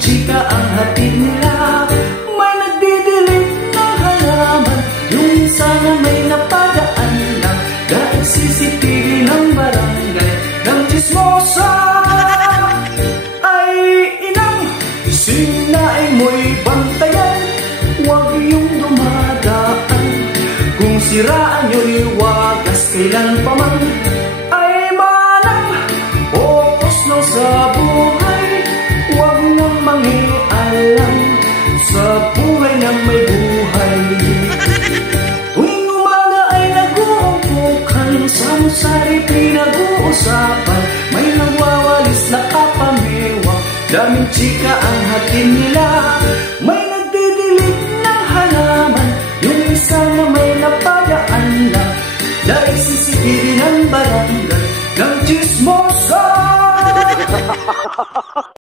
chika ang hatid nila. May nagdidilig ng halaman, yung isa na may napadaan lang. Dahil CCTV ng barangay ng chismosa. Ay inang, sinain mo'y bantayan, huwag yung dumadaan. Kung siraan nyo'y wagas kailan pa man. Ay manang, focus lang sa buhay, huwag nang mangialam sa buhay na may buhay. Tuwing umaga ay nag-uumpukan, samsari pinag-uusapan. May nagwawalis na kapamewang, daming chika ang hatid nila. May nagdidilig ng halaman, yung isa na may napadaan lang. Dahil CCTV ng barangay ng chismosa.